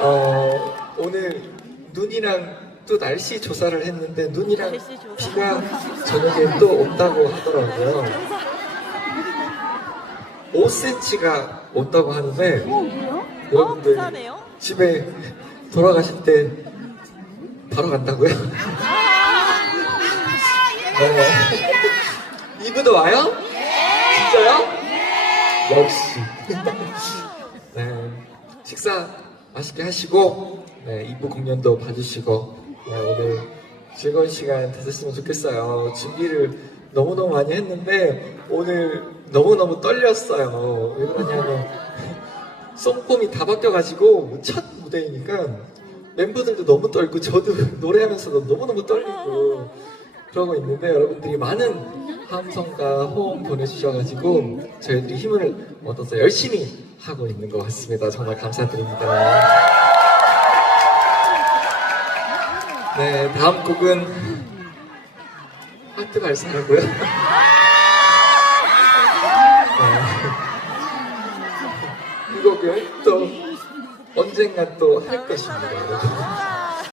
어, 오늘 눈이랑 또 날씨 조사를 했는데 눈이랑. 비가 저녁에 또 온다고 하더라고요. 5cm가 온다고 하는데 어, 여러분들 부산에요? 집에 돌아가실 때 바로 간다고요? 네. 이브도 와요? 진짜요? 역시. 네. 식사 맛있게 하시고, 네, 2부 공연도 봐주시고, 네, 오늘 즐거운 시간 되셨으면 좋겠어요. 준비를 너무너무 많이 했는데, 오늘 너무너무 떨렸어요. 왜 그러냐면, 썸폼이 다 바뀌어가지고, 첫 무대이니까, 멤버들도 너무 떨고, 저도 노래하면서도 너무너무 떨리고, 그러고 있는데, 여러분들이 많은 함성과 호응 보내주셔가지고, 저희들이 힘을 얻어서 열심히 하고 있는 것 같습니다. 정말 감사드립니다. 네, 다음 곡은 하트 발사하고요. 네. 이 곡을 또 언젠가 또 할 것입니다.